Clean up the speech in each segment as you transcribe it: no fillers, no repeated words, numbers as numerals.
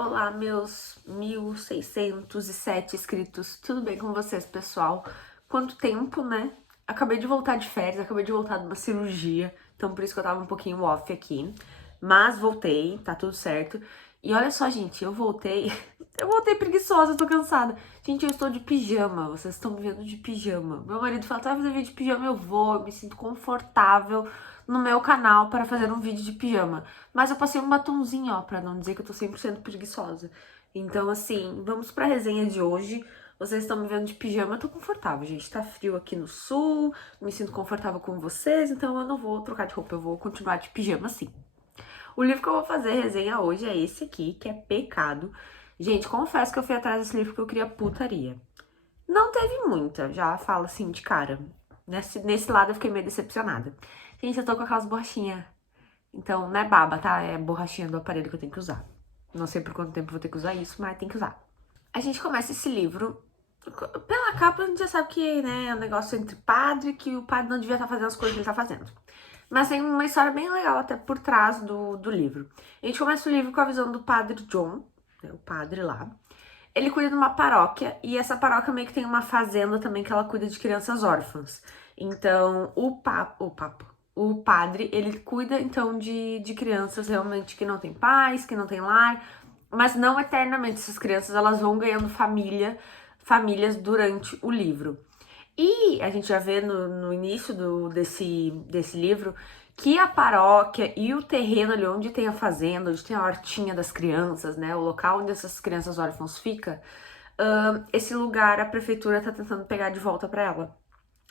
Olá, meus 1.607 inscritos. Tudo bem com vocês, pessoal? Quanto tempo, né? Acabei de voltar de férias, acabei de voltar de uma cirurgia, então por isso que eu tava um pouquinho off aqui. Mas voltei, tá tudo certo. E olha só, gente, eu voltei preguiçosa, tô cansada. Gente, eu estou de pijama, vocês estão me vendo de pijama. Meu marido fala, tu vai fazer vídeo de pijama? Eu me sinto confortável no meu canal para fazer um vídeo de pijama. Mas eu passei um batonzinho, ó, pra não dizer que eu tô 100% preguiçosa. Então, assim, vamos pra resenha de hoje. Vocês estão me vendo de pijama, eu tô confortável, gente. Tá frio aqui no sul, me sinto confortável com vocês, então eu não vou trocar de roupa, eu vou continuar de pijama assim. O livro que eu vou fazer resenha hoje é esse aqui, que é Pecado. Gente, confesso que eu fui atrás desse livro porque eu queria putaria. Não teve muita, já falo assim de cara. Nesse lado eu fiquei meio decepcionada. Gente, eu tô com aquelas borrachinhas. Então, não é baba, tá? É borrachinha do aparelho que eu tenho que usar. Não sei por quanto tempo eu vou ter que usar isso, mas tem que usar. A gente começa esse livro. Pela capa, a gente já sabe que, né, é um negócio entre padre, que o padre não devia estar fazendo as coisas que ele tá fazendo. Mas tem uma história bem legal até por trás do livro. A gente começa o livro com a visão do padre John, né, o padre lá. Ele cuida de uma paróquia, e essa paróquia meio que tem uma fazenda também que ela cuida de crianças órfãs. Então, o padre, ele cuida então de crianças realmente que não tem pais, que não tem lar, mas não eternamente. Essas crianças, elas vão ganhando famílias durante o livro. E a gente já vê no início desse livro que a paróquia e o terreno ali onde tem a fazenda, onde tem a hortinha das crianças, né, o local onde essas crianças órfãos ficam, esse lugar a prefeitura tá tentando pegar de volta para ela.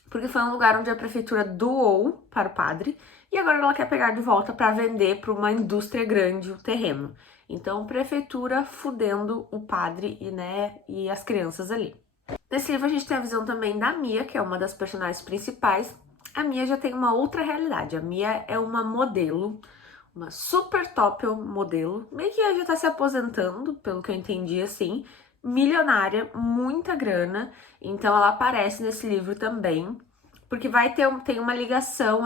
Porque foi um lugar onde a prefeitura doou para o padre e agora ela quer pegar de volta para vender para uma indústria grande o terreno. Então, prefeitura fudendo o padre e as crianças ali. Nesse livro a gente tem a visão também da Mia, que é uma das personagens principais. A Mia já tem uma outra realidade. A Mia é uma modelo, uma super top modelo, meio que já tá se aposentando, pelo que eu entendi assim, milionária, muita grana. Então ela aparece nesse livro também, porque tem uma ligação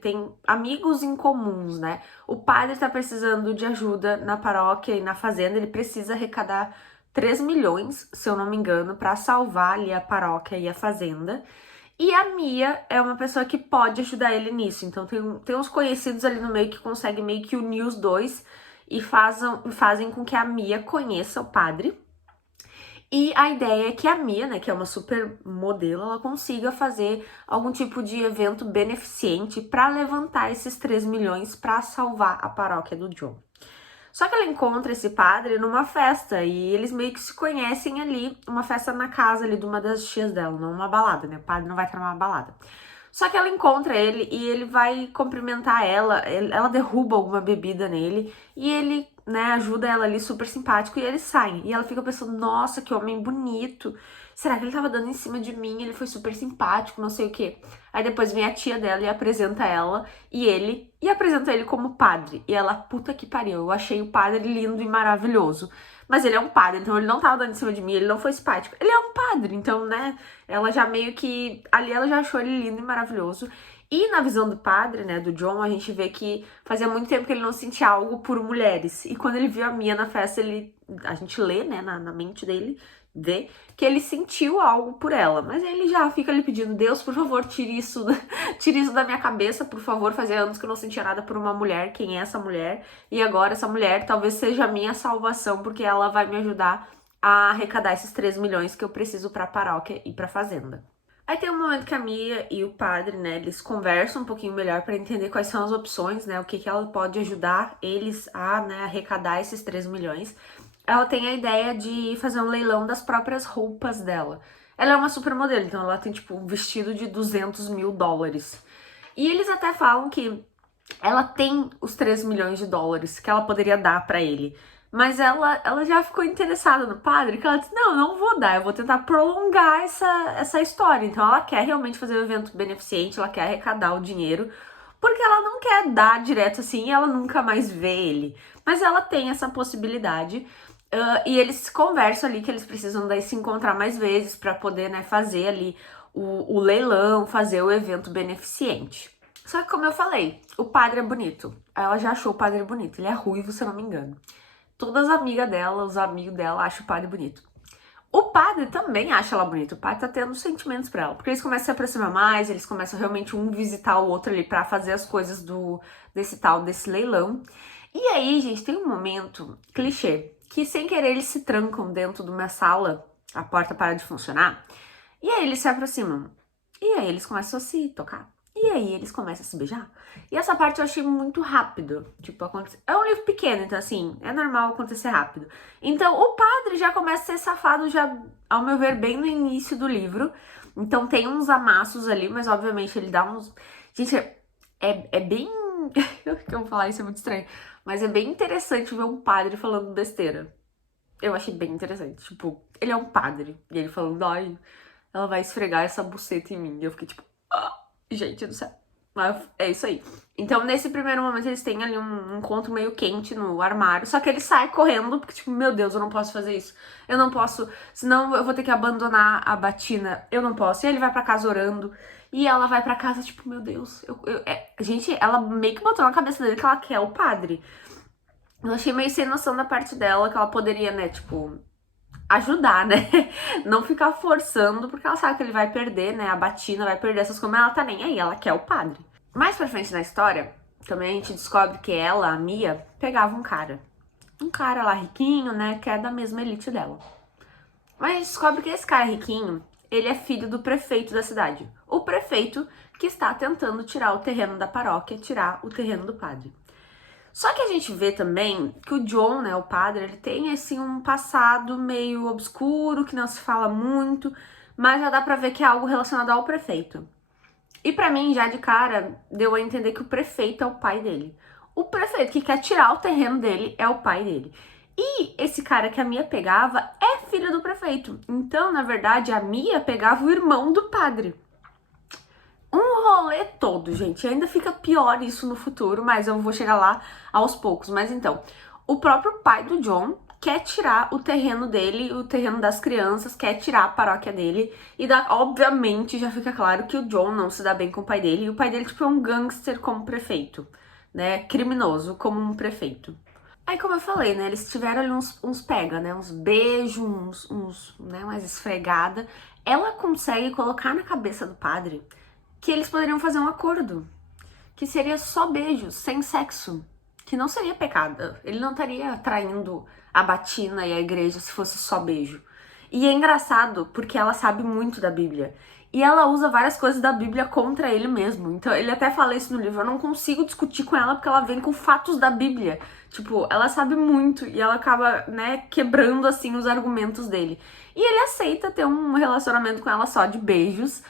tem amigos em comuns, né? O padre tá precisando de ajuda na paróquia e na fazenda, ele precisa arrecadar 3 milhões, se eu não me engano, para salvar ali a paróquia e a fazenda. E a Mia é uma pessoa que pode ajudar ele nisso. Então tem uns conhecidos ali no meio que conseguem meio que unir os dois e fazem com que a Mia conheça o padre. E a ideia é que a Mia, né, que é uma super modelo, ela consiga fazer algum tipo de evento beneficente para levantar esses 3 milhões para salvar a paróquia do John. Só que ela encontra esse padre numa festa e eles meio que se conhecem ali, uma festa na casa ali de uma das tias dela, não uma balada, né? O padre não vai estar numa balada. Só que ela encontra ele e ele vai cumprimentar ela derruba alguma bebida nele e ele, né, ajuda ela ali super simpático e eles saem. E ela fica pensando, nossa, que homem bonito. Será que ele tava dando em cima de mim? Ele foi super simpático, não sei o quê. Aí depois vem a tia dela e apresenta ela e apresenta ele como padre. E ela, puta que pariu, eu achei o padre lindo e maravilhoso. Mas ele é um padre, então ele não tava dando em cima de mim, ele não foi simpático. Ele é um padre, então, né, ela já meio que... Ali ela já achou ele lindo e maravilhoso. E na visão do padre, né, do John, a gente vê que fazia muito tempo que ele não sentia algo por mulheres. E quando ele viu a Mia na festa, a gente lê, né, na mente dele, vê que ele sentiu algo por ela. Mas ele já fica ali pedindo, Deus, por favor, tire isso da minha cabeça, por favor. Fazia anos que eu não sentia nada por uma mulher. Quem é essa mulher? E agora essa mulher talvez seja a minha salvação, porque ela vai me ajudar a arrecadar esses 3 milhões que eu preciso pra paróquia e pra fazenda. Aí tem um momento que a Mia e o padre, né, eles conversam um pouquinho melhor para entender quais são as opções, né, o que ela pode ajudar eles a, né, arrecadar esses 3 milhões. Ela tem a ideia de fazer um leilão das próprias roupas dela. Ela é uma supermodelo, então ela tem, tipo, um vestido de 200 mil dólares. E eles até falam que ela tem os 3 milhões de dólares que ela poderia dar para ele. Mas ela já ficou interessada no padre, que ela disse, não vou dar, eu vou tentar prolongar essa história. Então ela quer realmente fazer um evento beneficente, ela quer arrecadar o dinheiro, porque ela não quer dar direto assim e ela nunca mais vê ele. Mas ela tem essa possibilidade. E eles conversam ali que eles precisam daí se encontrar mais vezes para poder, né, fazer ali o leilão, fazer o evento beneficente. Só que como eu falei, o padre é bonito. Ela já achou o padre bonito, ele é ruivo, se eu não me engano. todas as amigas dela, os amigos dela acham o padre bonito. O padre também acha ela bonita, o padre tá tendo sentimentos pra ela, porque eles começam a se aproximar mais, eles começam realmente um visitar o outro ali pra fazer as coisas desse leilão. E aí, gente, tem um momento clichê, que sem querer eles se trancam dentro de uma sala, a porta para de funcionar, e aí eles se aproximam, e aí eles começam a se tocar. E aí eles começam a se beijar. E essa parte eu achei muito rápido. Tipo, é um livro pequeno, então assim, é normal acontecer rápido. Então o padre já começa a ser safado, já, ao meu ver, bem no início do livro. Então tem uns amassos ali, mas obviamente ele dá uns... Gente, é bem... Eu vou falar isso, é muito estranho. Mas é bem interessante ver um padre falando besteira. Eu achei bem interessante. Tipo, ele é um padre. E ele falando, ai, ela vai esfregar essa buceta em mim. E eu fiquei tipo... Gente do céu. Mas é isso aí. Então, nesse primeiro momento, eles têm ali um encontro meio quente no armário. Só que ele sai correndo, porque, tipo, meu Deus, eu não posso fazer isso. Eu não posso, senão eu vou ter que abandonar a Batina. Eu não posso. E ele vai pra casa orando. E ela vai pra casa, tipo, meu Deus. Gente, ela meio que botou na cabeça dele que ela quer o padre. Eu achei meio sem noção da parte dela, que ela poderia, né, tipo... ajudar, né? Não ficar forçando, porque ela sabe que ele vai perder, né? A Batina vai perder essas coisas, mas ela tá nem aí, ela quer o padre. Mais pra frente na história, também a gente descobre que ela, a Mia, pegava um cara. Um cara lá riquinho, né? Que é da mesma elite dela. Mas a gente descobre que esse cara riquinho, ele é filho do prefeito da cidade. O prefeito que está tentando tirar o terreno da paróquia, tirar o terreno do padre. Só que a gente vê também que o John, né, o padre, ele tem, assim, um passado meio obscuro, que não se fala muito, mas já dá pra ver que é algo relacionado ao prefeito. E pra mim, já de cara, deu a entender que o prefeito é o pai dele. O prefeito que quer tirar o terreno dele é o pai dele. E esse cara que a Mia pegava é filho do prefeito. Então, na verdade, a Mia pegava o irmão do padre. Um rolê todo, gente. Ainda fica pior isso no futuro, mas eu vou chegar lá aos poucos. Mas então, o próprio pai do John quer tirar o terreno dele, o terreno das crianças, quer tirar a paróquia dele. E obviamente já fica claro que o John não se dá bem com o pai dele. E o pai dele, tipo, é um gangster como prefeito, né? Criminoso como um prefeito. Aí, como eu falei, né? Eles tiveram ali uns pega, né? Uns beijos, né? Umas esfregada. Ela consegue colocar na cabeça do padre que eles poderiam fazer um acordo, que seria só beijos, sem sexo, que não seria pecado. Ele não estaria traindo a Batina e a igreja se fosse só beijo. E é engraçado, porque ela sabe muito da Bíblia. E ela usa várias coisas da Bíblia contra ele mesmo. Então, ele até fala isso no livro. Eu não consigo discutir com ela porque ela vem com fatos da Bíblia. Tipo, ela sabe muito e ela acaba, né, quebrando, assim, os argumentos dele. E ele aceita ter um relacionamento com ela só de beijos.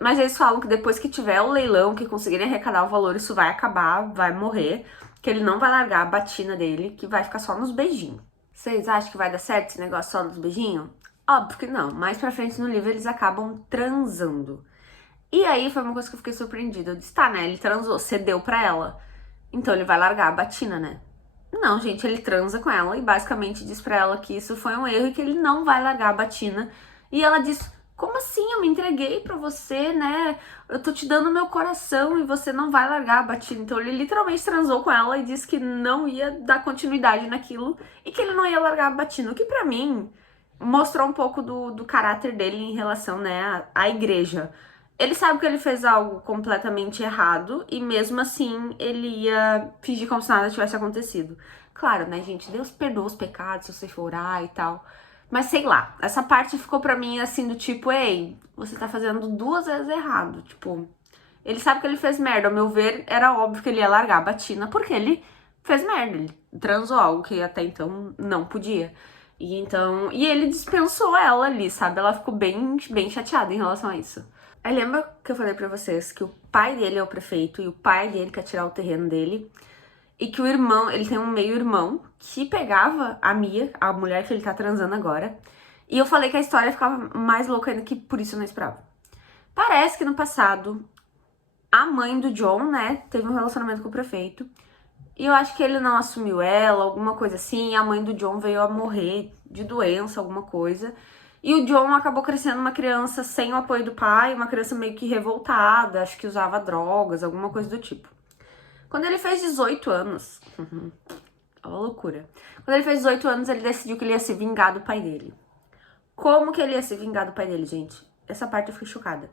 Mas eles falam que depois que tiver o leilão, que conseguirem arrecadar o valor, isso vai acabar, vai morrer. Que ele não vai largar a Batina dele, que vai ficar só nos beijinhos. Vocês acham que vai dar certo esse negócio só nos beijinhos? Óbvio que não. Mais pra frente no livro eles acabam transando. E aí foi uma coisa que eu fiquei surpreendida. Eu disse, tá, né? Ele transou, cedeu pra ela. Então ele vai largar a Batina, né? Não, gente, ele transa com ela e basicamente diz pra ela que isso foi um erro e que ele não vai largar a Batina. E ela diz, como assim? Eu me entreguei pra você, né? Eu tô te dando meu coração e você não vai largar a Batina. Então ele literalmente transou com ela e disse que não ia dar continuidade naquilo e que ele não ia largar a Batina. O que pra mim mostrou um pouco do caráter dele em relação, né, à igreja. Ele sabe que ele fez algo completamente errado e mesmo assim ele ia fingir como se nada tivesse acontecido. Claro, né, gente? Deus perdoa os pecados se você for orar e tal. Mas sei lá, essa parte ficou pra mim assim do tipo, ei, você tá fazendo 2 vezes errado. Tipo, ele sabe que ele fez merda. Ao meu ver, era óbvio que ele ia largar a Batina porque ele fez merda. Ele transou algo que até então não podia. E ele dispensou ela ali, sabe? Ela ficou bem chateada em relação a isso. Aí lembra que eu falei pra vocês que o pai dele é o prefeito e o pai dele quer tirar o terreno dele? E que o irmão, ele tem um meio-irmão que pegava a Mia, a mulher que ele tá transando agora. E eu falei que a história ficava mais louca ainda, que por isso eu não esperava. Parece que no passado, a mãe do John, né, teve um relacionamento com o prefeito. E eu acho que ele não assumiu ela, alguma coisa assim. E a mãe do John veio a morrer de doença, alguma coisa. E o John acabou crescendo uma criança sem o apoio do pai, uma criança meio que revoltada, acho que usava drogas, alguma coisa do tipo. Quando ele fez 18 anos, É uma loucura. Quando ele fez 18 anos, ele decidiu que ele ia se vingar do pai dele. Como que ele ia se vingar do pai dele, gente? Essa parte eu fiquei chocada.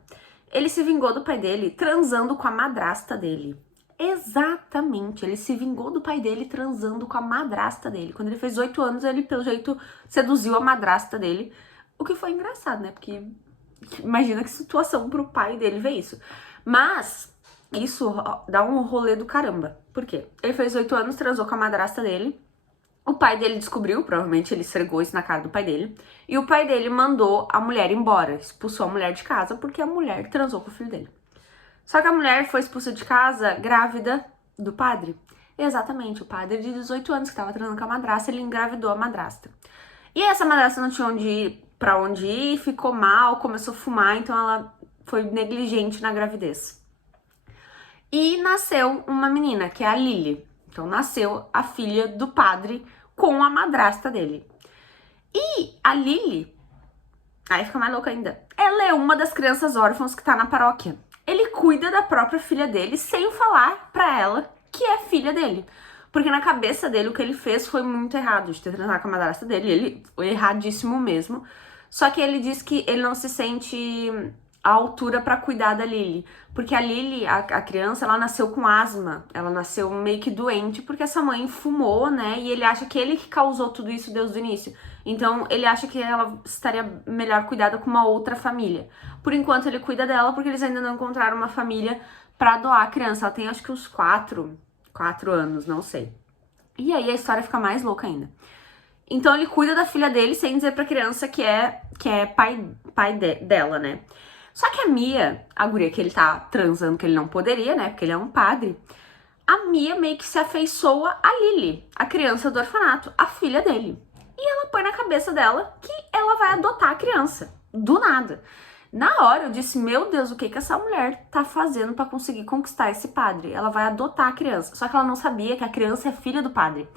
Ele se vingou do pai dele transando com a madrasta dele. Exatamente, ele se vingou do pai dele transando com a madrasta dele. Quando ele fez 8 anos, ele, pelo jeito, seduziu a madrasta dele. O que foi engraçado, né? Porque imagina que situação pro pai dele ver isso. Mas isso dá um rolê do caramba. Por quê? Ele fez 8 anos, transou com a madrasta dele. O pai dele descobriu, provavelmente ele esfregou isso na cara do pai dele. E o pai dele mandou a mulher embora, expulsou a mulher de casa porque a mulher transou com o filho dele. Só que a mulher foi expulsa de casa grávida do padre. Exatamente, o padre de 18 anos que tava transando com a madrasta, ele engravidou a madrasta. E essa madrasta não tinha pra onde ir, ficou mal, começou a fumar, então ela foi negligente na gravidez. E nasceu uma menina, que é a Lily. Então nasceu a filha do padre com a madrasta dele. E a Lily, aí fica mais louca ainda, ela é uma das crianças órfãs que tá na paróquia. Ele cuida da própria filha dele sem falar pra ela que é filha dele. Porque na cabeça dele o que ele fez foi muito errado, de ter transado com a madrasta dele, ele foi erradíssimo mesmo. Só que ele diz que ele não se sente à altura pra cuidar da Lily. Porque a Lily, a criança, ela nasceu com asma. Ela nasceu meio que doente porque essa mãe fumou, né? E ele acha que ele que causou tudo isso desde o início. Então, ele acha que ela estaria melhor cuidada com uma outra família. Por enquanto, ele cuida dela porque eles ainda não encontraram uma família pra doar a criança. Ela tem acho que uns 4 anos, não sei. E aí a história fica mais louca ainda. Então, ele cuida da filha dele sem dizer pra criança que é pai dela, né? Só que a Mia, a guria que ele tá transando, que ele não poderia, né? Porque ele é um padre. A Mia meio que se afeiçoa a Lily, a criança do orfanato, a filha dele. E ela põe na cabeça dela que ela vai adotar a criança. Do nada. Na hora eu disse, meu Deus, o que que essa mulher tá fazendo pra conseguir conquistar esse padre? Ela vai adotar a criança. Só que ela não sabia que a criança é filha do padre.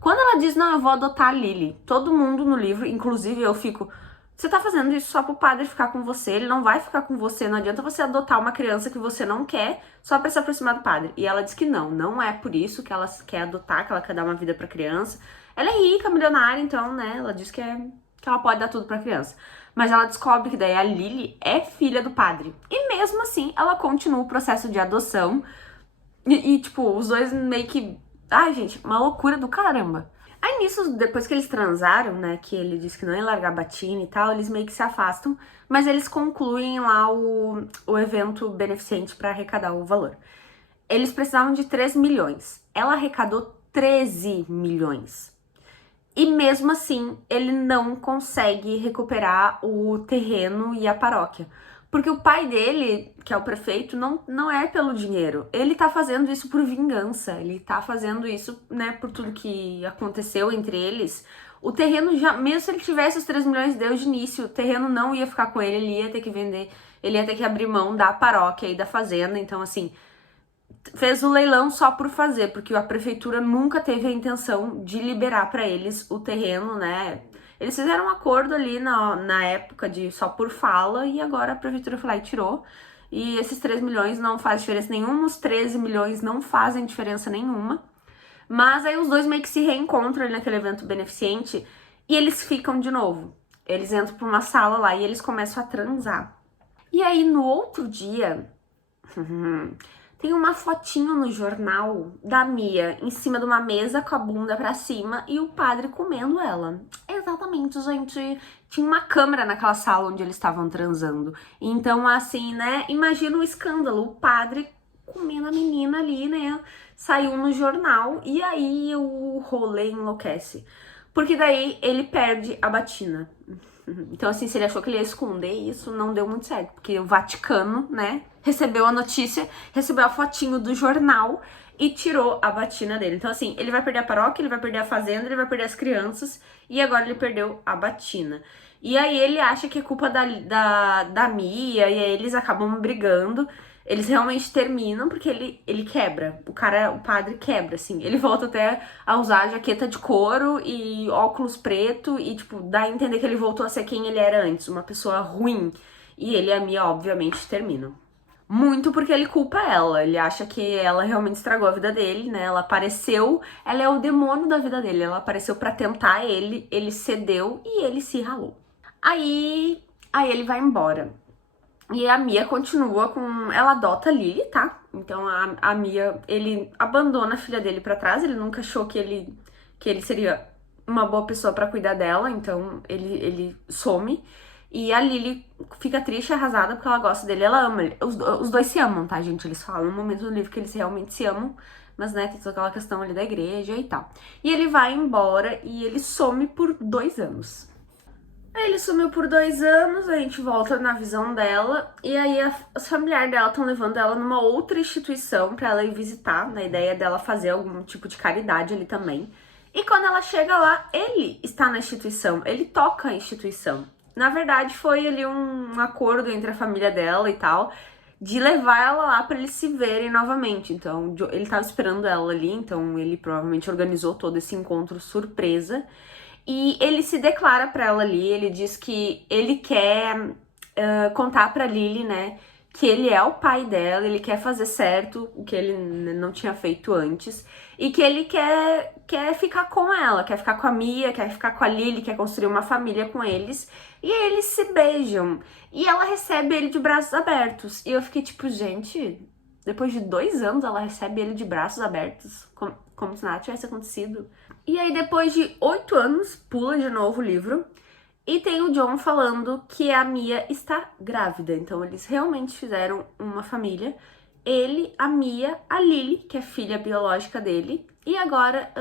Quando ela diz, não, eu vou adotar a Lily, todo mundo no livro, inclusive eu fico... Você tá fazendo isso só pro padre ficar com você, ele não vai ficar com você, não adianta você adotar uma criança que você não quer só pra se aproximar do padre. E ela diz que não é por isso que ela quer adotar, que ela quer dar uma vida pra criança. Ela é rica, milionária, então, né, ela diz que ela pode dar tudo pra criança. Mas ela descobre que daí a Lily é filha do padre. E mesmo assim, ela continua o processo de adoção. Tipo, os dois meio que... Ai, gente, uma loucura do caramba. Aí nisso, depois que eles transaram, né, que ele disse que não ia largar a batina e tal, eles meio que se afastam, mas eles concluem lá o evento beneficente pra arrecadar o valor. Eles precisavam de 3 milhões. Ela arrecadou 13 milhões. E mesmo assim, ele não consegue recuperar o terreno e a paróquia. Porque o pai dele, que é o prefeito, não é pelo dinheiro. Ele tá fazendo isso por vingança. Ele tá fazendo isso, né, por tudo que aconteceu entre eles. O terreno, já, mesmo se ele tivesse os 3 milhões desde o início, o terreno não ia ficar com ele, ele ia ter que vender, ele ia ter que abrir mão da paróquia e da fazenda. Então, assim, fez o leilão só por fazer, porque a prefeitura nunca teve a intenção de liberar pra eles o terreno, né? Eles fizeram um acordo ali na época de só por fala e agora a prefeitura foi lá e tirou. E esses 3 milhões não faz diferença nenhuma, os 13 milhões não fazem diferença nenhuma. Mas aí os dois meio que se reencontram ali naquele evento beneficente e eles ficam de novo. Eles entram pra uma sala lá e eles começam a transar. E aí no outro dia... Tem uma fotinho no jornal da Mia em cima de uma mesa com a bunda pra cima e o padre comendo ela. Exatamente, gente. Tinha uma câmera naquela sala onde eles estavam transando. Então, assim, né? Imagina o escândalo. O padre comendo a menina ali, né? Saiu no jornal e aí o rolê enlouquece. Porque daí ele perde a batina. Então, assim, se ele achou que ele ia esconder isso, não deu muito certo. Porque o Vaticano, né, recebeu a notícia, recebeu a fotinho do jornal e tirou a batina dele. Então, assim, ele vai perder a paróquia, ele vai perder a fazenda, ele vai perder as crianças e agora ele perdeu a batina. E aí ele acha que é culpa da Mia e aí eles acabam brigando. Eles realmente terminam porque ele quebra. O padre quebra, assim. Ele volta até a usar jaqueta de couro e óculos preto e, tipo, dá a entender que ele voltou a ser quem ele era antes, uma pessoa ruim. E ele e a Mia, obviamente, terminam. Muito porque ele culpa ela. Ele acha que ela realmente estragou a vida dele, né? Ela apareceu, ela é o demônio da vida dele. Ela apareceu pra tentar ele cedeu e ele se ralou. Aí ele vai embora. E a Mia continua com. Ela adota a Lily, tá? Então a Mia, ele abandona a filha dele pra trás. Ele nunca achou que ele seria uma boa pessoa pra cuidar dela. Então ele some. E a Lily fica triste e arrasada porque ela gosta dele. Ela ama ele. Os dois se amam, tá, gente? Eles falam no momento do livro que eles realmente se amam. Mas, né, tem toda aquela questão ali da igreja e tal. E ele vai embora e ele some por 2 anos. Aí ele sumiu por 2 anos, a gente volta na visão dela, e aí os familiares dela estão levando ela numa outra instituição pra ela ir visitar, na ideia dela fazer algum tipo de caridade ali também. E quando ela chega lá, ele está na instituição, ele toca a instituição. Na verdade, foi ali um acordo entre a família dela e tal, de levar ela lá pra eles se verem novamente. Então, ele tava esperando ela ali, então ele provavelmente organizou todo esse encontro surpresa. E ele se declara pra ela ali, ele diz que ele quer contar pra Lily, né, que ele é o pai dela, ele quer fazer certo o que ele não tinha feito antes, e que ele quer ficar com ela, quer ficar com a Mia, quer ficar com a Lily, quer construir uma família com eles, e aí eles se beijam. E ela recebe ele de braços abertos. E eu fiquei tipo, gente, depois de 2 anos ela recebe ele de braços abertos, como se nada tivesse acontecido. E aí, depois de 8 anos, pula de novo o livro. E tem o John falando que a Mia está grávida. Então, eles realmente fizeram uma família. Ele, a Mia, a Lily, que é filha biológica dele. E agora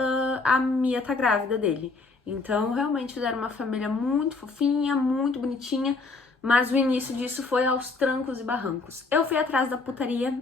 a Mia tá grávida dele. Então, realmente fizeram uma família muito fofinha, muito bonitinha. Mas o início disso foi aos trancos e barrancos. Eu fui atrás da putaria.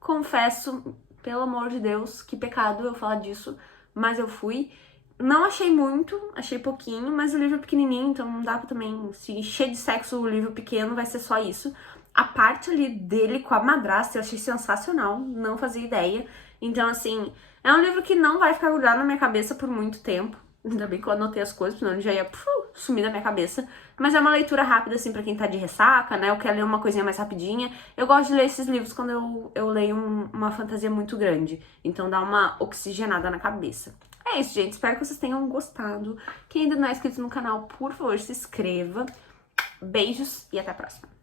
Confesso, pelo amor de Deus, que pecado eu falar disso. Mas eu fui. Não achei muito, achei pouquinho, mas o livro é pequenininho, então não dá pra também, se encher de sexo o livro pequeno, vai ser só isso. A parte ali dele com a madrasta eu achei sensacional, não fazia ideia. Então, assim, é um livro que não vai ficar grudado na minha cabeça por muito tempo. Ainda bem que eu anotei as coisas, senão ele já ia sumir da minha cabeça. Mas é uma leitura rápida, assim, pra quem tá de ressaca, né? Eu quero ler uma coisinha mais rapidinha. Eu gosto de ler esses livros quando eu leio uma fantasia muito grande. Então dá uma oxigenada na cabeça. É isso, gente. Espero que vocês tenham gostado. Quem ainda não é inscrito no canal, por favor, se inscreva. Beijos e até a próxima.